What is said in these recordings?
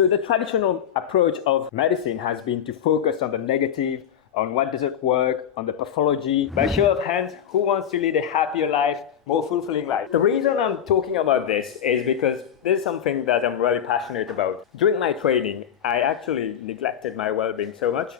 So the traditional approach of medicine has been to focus on the negative, on what doesn't work, on the pathology. By show of hands, who wants to lead a happier life, more fulfilling life? The reason I'm talking about this is because this is something that I'm really passionate about. During my training, I actually neglected my well-being so much,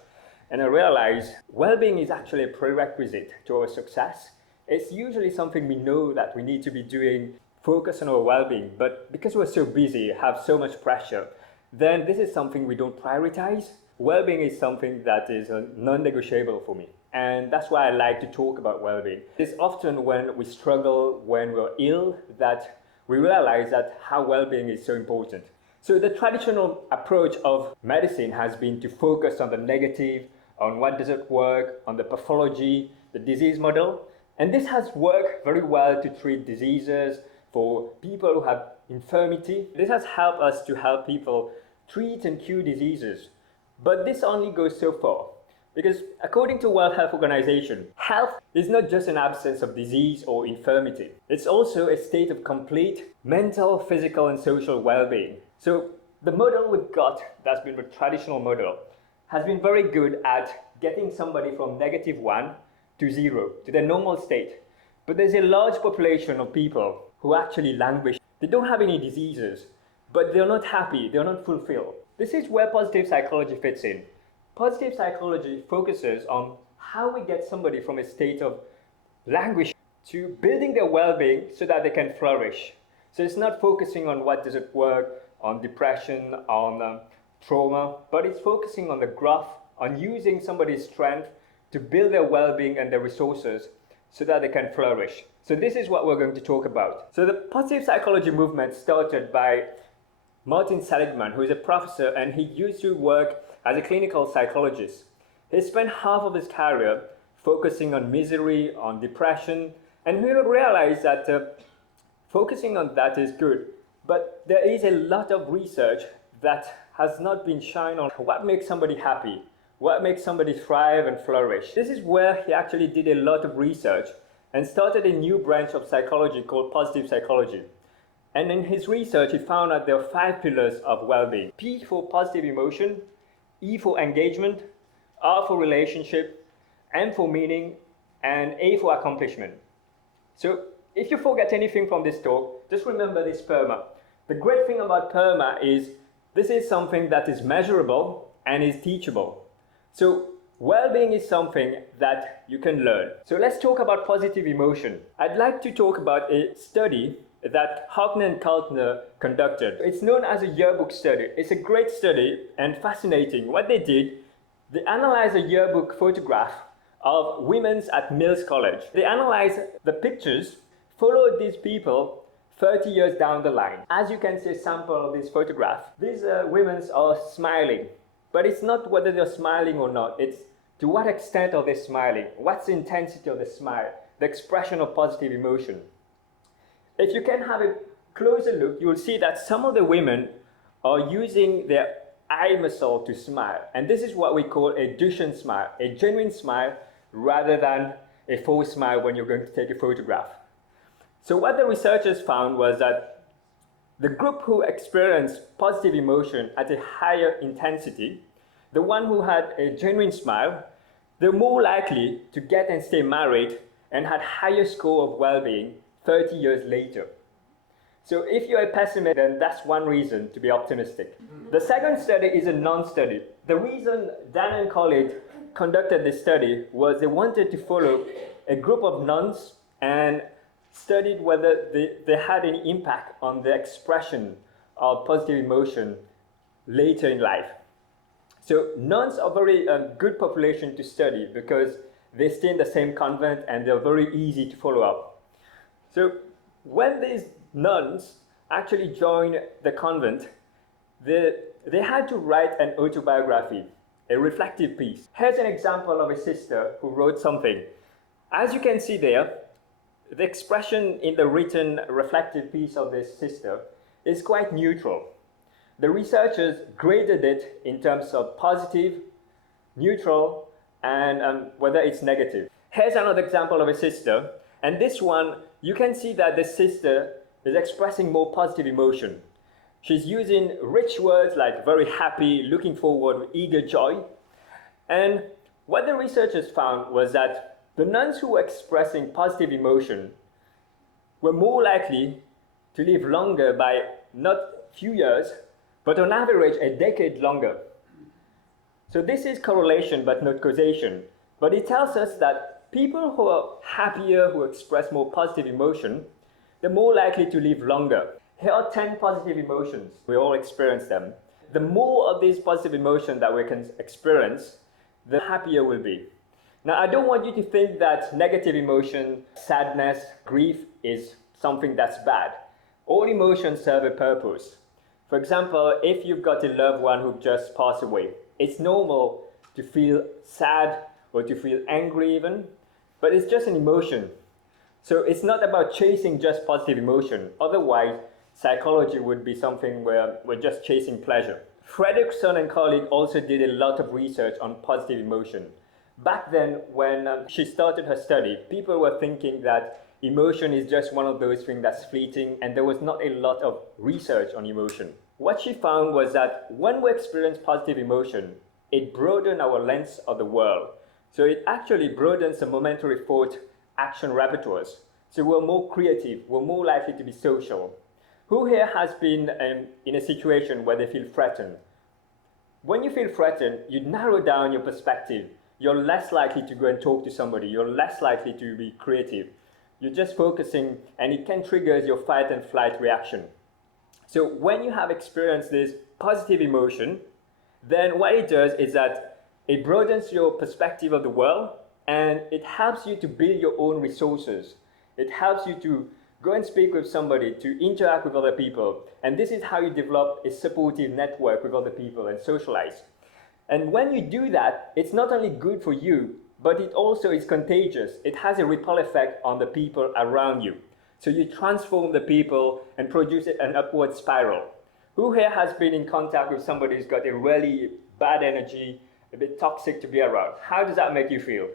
and I realized well-being is actually a prerequisite to our success. It's usually something we know that we need to be doing, focus on our well-being, but because we're so busy, have so much pressure, then this is something we don't prioritize. Well-being is something that is non-negotiable for me. And that's why I like to talk about well-being. It's often when we struggle, when we're ill, that we realize that how well-being is so important. So the traditional approach of medicine has been to focus on the negative, on what doesn't work, on the pathology, the disease model. And this has worked very well to treat diseases for people who have infirmity. This has helped us to help people treat and cure diseases. But this only goes so far, because according to World Health Organization, health is not just an absence of disease or infirmity. It's also a state of complete mental, physical, and social well-being. So the model we've got, that's been the traditional model, has been very good at getting somebody from -1 to 0, to their normal state. But there's a large population of people who actually languish. They don't have any diseases, but they're not happy, they're not fulfilled. This is where positive psychology fits in. Positive psychology focuses on how we get somebody from a state of languish to building their well-being so that they can flourish. So it's not focusing on what doesn't work, on depression, on trauma, but it's focusing on the growth, on using somebody's strength to build their well-being and their resources so that they can flourish. So this is what we're going to talk about. So the positive psychology movement started by Martin Seligman, who is a professor, and he used to work as a clinical psychologist. He spent half of his career focusing on misery, on depression, and he realized that focusing on that is good. But there is a lot of research that has not been shined on what makes somebody happy, what makes somebody thrive and flourish. This is where he actually did a lot of research and started a new branch of psychology called positive psychology. And in his research, he found that there are 5 pillars of well-being. P for positive emotion, E for engagement, R for relationship, M for meaning, and A for accomplishment. So if you forget anything from this talk, just remember this PERMA. The great thing about PERMA is this is something that is measurable and is teachable. So well-being is something that you can learn. So let's talk about positive emotion. I'd like to talk about a study that Hockner and Kaltner conducted. It's known as a yearbook study. It's a great study and fascinating. What they did, they analyzed a yearbook photograph of women at Mills College. They analyzed the pictures, followed these people 30 years down the line. As you can see a sample of this photograph, these women are smiling. But it's not whether they're smiling or not, it's to what extent are they smiling, what's the intensity of the smile, the expression of positive emotion. If you can have a closer look, you'll see that some of the women are using their eye muscle to smile. And this is what we call a Duchenne smile, a genuine smile rather than a false smile when you're going to take a photograph. So what the researchers found was that the group who experienced positive emotion at a higher intensity, the one who had a genuine smile, they're more likely to get and stay married and had higher score of well-being 30 years later. So if you're a pessimist, then that's one reason to be optimistic. The second study is a non-study. The reason Dan and colleagues conducted this study was they wanted to follow a group of nuns and studied whether they had any impact on the expression of positive emotion later in life. So nuns are very good population to study because they stay in the same convent and they're very easy to follow up. So when these nuns actually joined the convent, they had to write an autobiography, a reflective piece. Here's an example of a sister who wrote something. As you can see there, the expression in the written reflective piece of this sister is quite neutral. The researchers graded it in terms of positive, neutral, and whether it's negative. Here's another example of a sister, and this one, you can see that the sister is expressing more positive emotion. She's using rich words like very happy, looking forward, eager, joy. And what the researchers found was that the nuns who were expressing positive emotion were more likely to live longer by not few years, but on average a decade longer. So this is correlation but not causation. But it tells us that people who are happier, who express more positive emotion, they're more likely to live longer. Here are 10 positive emotions. We all experience them. The more of these positive emotions that we can experience, the happier we'll be. Now, I don't want you to think that negative emotion, sadness, grief is something that's bad. All emotions serve a purpose. For example, if you've got a loved one who just passed away, it's normal to feel sad or to feel angry even, but it's just an emotion. So it's not about chasing just positive emotion. Otherwise, psychology would be something where we're just chasing pleasure. Fredrickson and colleagues also did a lot of research on positive emotion. Back then, when she started her study, people were thinking that emotion is just one of those things that's fleeting, and there was not a lot of research on emotion. What she found was that when we experience positive emotion, it broadens our lens of the world. So it actually broadens the momentary thought action repertoires. So we're more creative, we're more likely to be social. Who here has been in a situation where they feel threatened? When you feel threatened, you narrow down your perspective. You're less likely to go and talk to somebody. You're less likely to be creative. You're just focusing, and it can trigger your fight and flight reaction. So when you have experienced this positive emotion, then what it does is that it broadens your perspective of the world, and it helps you to build your own resources. It helps you to go and speak with somebody, to interact with other people. And this is how you develop a supportive network with other people and socialize. And when you do that, it's not only good for you, but it also is contagious. It has a ripple effect on the people around you. So you transform the people and produce an upward spiral. Who here has been in contact with somebody who's got a really bad energy, a bit toxic to be around? How does that make you feel?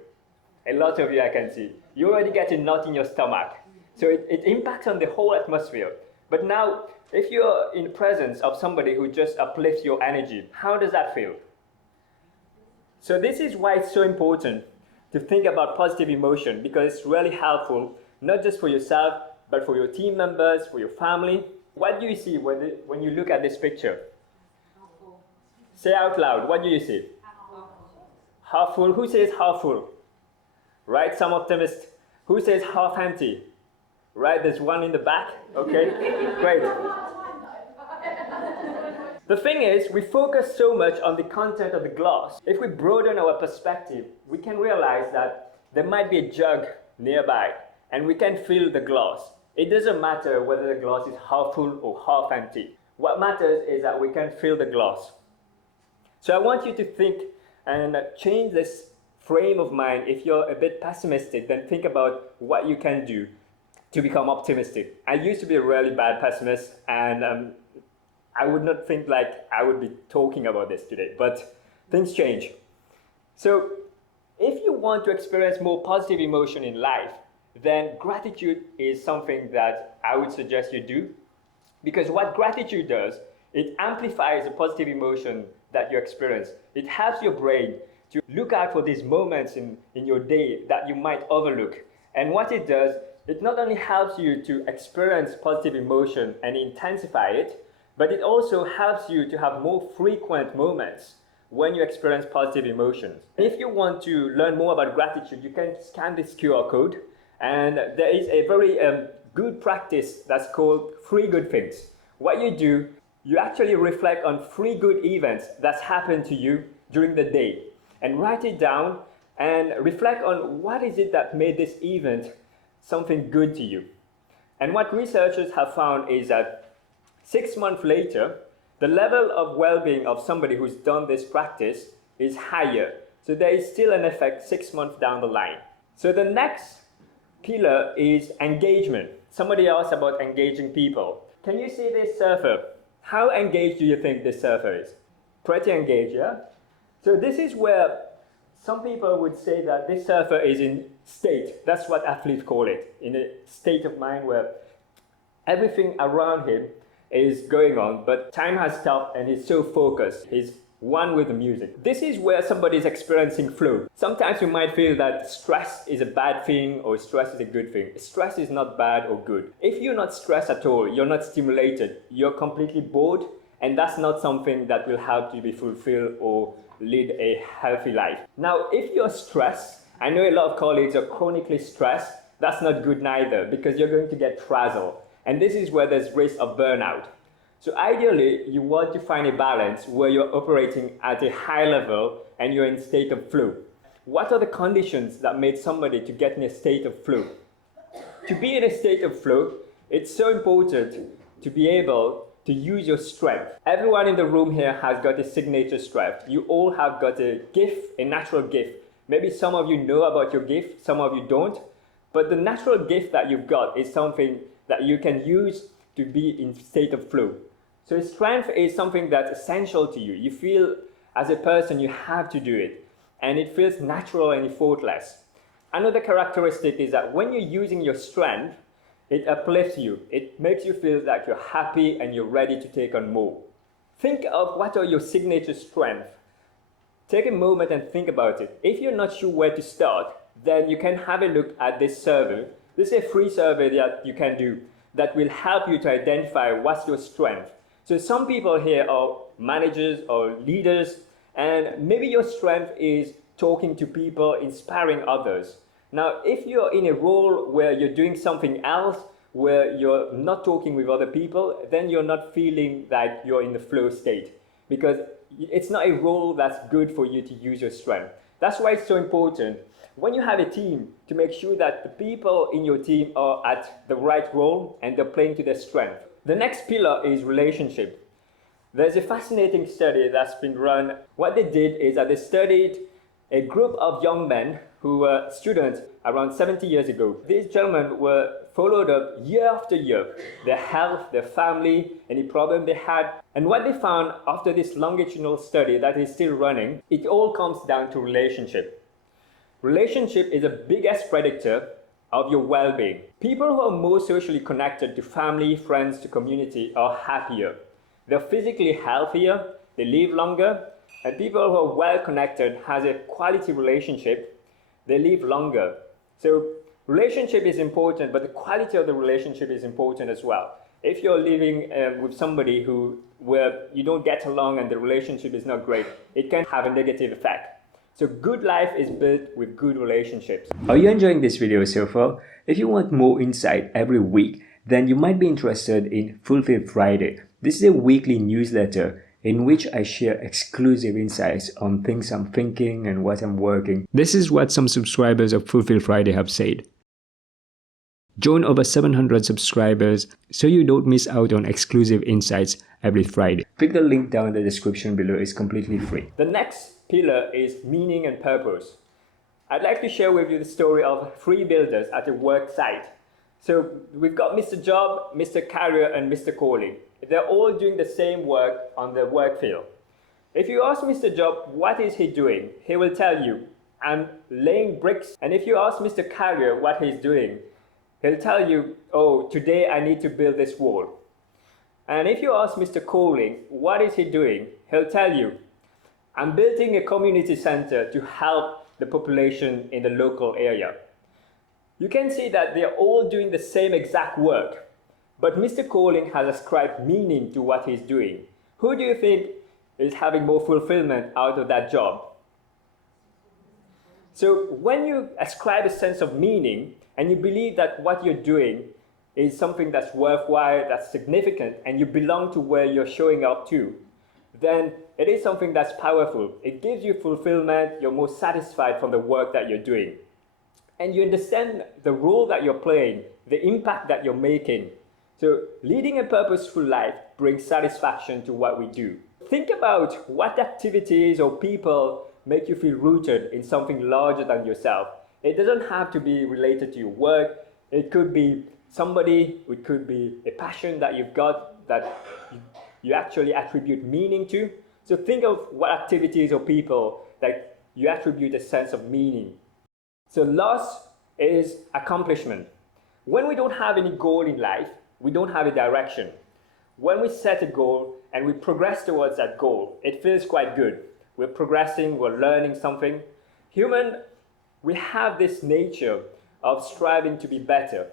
A lot of you I can see. You already get a knot in your stomach. So it impacts on the whole atmosphere. But now, if you're in the presence of somebody who just uplifts your energy, how does that feel? So this is why it's so important to think about positive emotion, because it's really helpful, not just for yourself, but for your team members, for your family. What do you see when you look at this picture? Half full. Say out loud, what do you see? Half full. Who says half full? Right, some optimists. Who says half empty? Right, there's one in the back. Okay, great. The thing is, we focus so much on the content of the glass. If we broaden our perspective, we can realize that there might be a jug nearby, and we can fill the glass. It doesn't matter whether the glass is half full or half empty. What matters is that we can fill the glass. So I want you to think and change this frame of mind. If you're a bit pessimistic, then think about what you can do to become optimistic. I used to be a really bad pessimist, and I would not think like I would be talking about this today, but things change. So if you want to experience more positive emotion in life, then gratitude is something that I would suggest you do, because what gratitude does, it amplifies the positive emotion that you experience. It helps your brain to look out for these moments in your day that you might overlook. And what it does, it not only helps you to experience positive emotion and intensify it, but it also helps you to have more frequent moments when you experience positive emotions. If you want to learn more about gratitude, you can scan this QR code, and there is a very good practice that's called 3 good things. What you do, you actually reflect on 3 good events that's happened to you during the day, and write it down and reflect on what is it that made this event something good to you. And what researchers have found is that 6 months later, the level of well-being of somebody who's done this practice is higher. So there is still an effect 6 months down the line. So the next pillar is engagement. Somebody asked about engaging people. Can you see this surfer? How engaged do you think this surfer is? Pretty engaged, yeah? So this is where some people would say that this surfer is in state. That's what athletes call it, in a state of mind where everything around him is going on, but time has stopped and he's so focused. He's one with the music. This is where somebody is experiencing flow. Sometimes you might feel that stress is a bad thing or stress is a good thing. Stress is not bad or good. If you're not stressed at all, you're not stimulated, you're completely bored, and that's not something that will help you be fulfilled or lead a healthy life. Now, if you're stressed, I know a lot of colleagues are chronically stressed, that's not good neither, because you're going to get frazzled. And this is where there's risk of burnout. So ideally, you want to find a balance where you're operating at a high level and you're in a state of flow. What are the conditions that made somebody to get in a state of flow? To be in a state of flow, it's so important to be able to use your strength. Everyone in the room here has got a signature strength. You all have got a gift, a natural gift. Maybe some of you know about your gift, some of you don't. But the natural gift that you've got is something that you can use to be in state of flow. So strength is something that's essential to you. You feel as a person you have to do it, and it feels natural and effortless. Another characteristic is that when you're using your strength, it uplifts you. It makes you feel that you're happy and you're ready to take on more. Think of what are your signature strengths. Take a moment and think about it. If you're not sure where to start, then you can have a look at this survey. This is a free survey that you can do that will help you to identify what's your strength. So some people here are managers or leaders, and maybe your strength is talking to people, inspiring others. Now, if you're in a role where you're doing something else, where you're not talking with other people, then you're not feeling that you're in the flow state, because it's not a role that's good for you to use your strength. That's why it's so important when you have a team to make sure that the people in your team are at the right role and they're playing to their strength. The next pillar is relationship. There's a fascinating study that's been run. What they did is that they studied a group of young men who were students around 70 years ago. These gentlemen were followed up year after year, their health, their family, any problem they had. And what they found after this longitudinal study that is still running, it all comes down to relationship. Relationship is the biggest predictor of your well-being. People who are more socially connected to family, friends, to community are happier. They're physically healthier, they live longer, and people who are well connected has a quality relationship, they live longer. So relationship is important, but the quality of the relationship is important as well. If you're living with somebody where you don't get along and the relationship is not great, it can have a negative effect. So good life is built with good relationships. Are you enjoying this video so far? If you want more insight every week, then you might be interested in Fulfill Friday. This is a weekly newsletter in which I share exclusive insights on things I'm thinking and what I'm working. This is what some subscribers of Fulfill Friday have said. Join over 700 subscribers so you don't miss out on exclusive insights every Friday. Click the link down in the description below. It's completely free. The next pillar is meaning and purpose. I'd like to share with you the story of 3 builders at a work site. So we've got Mr. Job, Mr. Carrier, and Mr. Calling. They're all doing the same work on the work field. If you ask Mr. Job what is he doing, he will tell you, I'm laying bricks. And if you ask Mr. Carrier what he's doing, he'll tell you, oh, today I need to build this wall. And if you ask Mr. Calling what is he doing, he'll tell you, I'm building a community center to help the population in the local area. You can see that they're all doing the same exact work, but Mr. Calling has ascribed meaning to what he's doing. Who do you think is having more fulfillment out of that job? So when you ascribe a sense of meaning and you believe that what you're doing is something that's worthwhile, that's significant, and you belong to where you're showing up to, then it is something that's powerful. It gives you fulfillment, you're more satisfied from the work that you're doing. And you understand the role that you're playing, the impact that you're making. So leading a purposeful life brings satisfaction to what we do. Think about what activities or people make you feel rooted in something larger than yourself. It doesn't have to be related to your work. It could be somebody, it could be a passion that you've got that you actually attribute meaning to. So think of what activities or people that you attribute a sense of meaning. So last is accomplishment. When we don't have any goal in life, we don't have a direction. when we set a goal and we progress towards that goal, it feels quite good. We're progressing, we're learning something. We have this nature of striving to be better.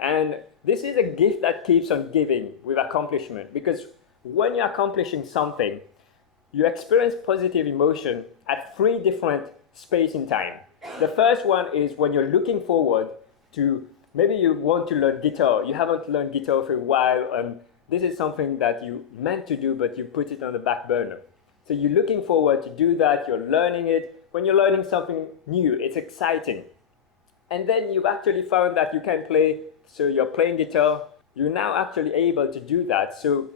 And this is a gift that keeps on giving with accomplishment, because when you're accomplishing something, you experience positive emotion at 3 different space in time. The first one is when you're looking forward to, maybe you want to learn guitar. You haven't learned guitar for a while, and this is something that you meant to do, but you put it on the back burner. So you're looking forward to do that, you're learning it. When you're learning something new, it's exciting. And then you've actually found that you can play, so you're playing guitar, you're now actually able to do that. So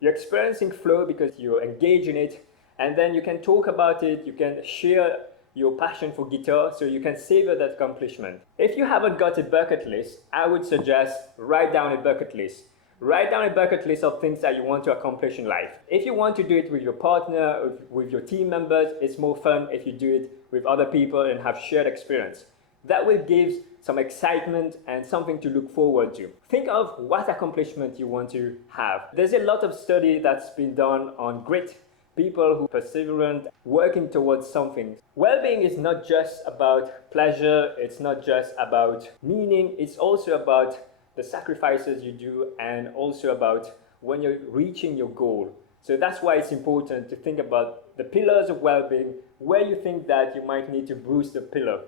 you're experiencing flow because you're engaged in it, and then you can talk about it, you can share your passion for guitar, so you can savor that accomplishment. If you haven't got a bucket list, I would suggest write down a bucket list. Write down a bucket list of things that you want to accomplish in life. If you want to do it with your partner or with your team members, it's more fun if you do it with other people and have shared experience. That will give some excitement and something to look forward to. Think of what accomplishment you want to have. There's a lot of study that's been done on grit, people who are perseverant, working towards something. Well-being is not just about pleasure, it's not just about meaning, it's also about the sacrifices you do, and also about when you're reaching your goal. So that's why it's important to think about the pillars of well-being, where you think that you might need to boost the pillar.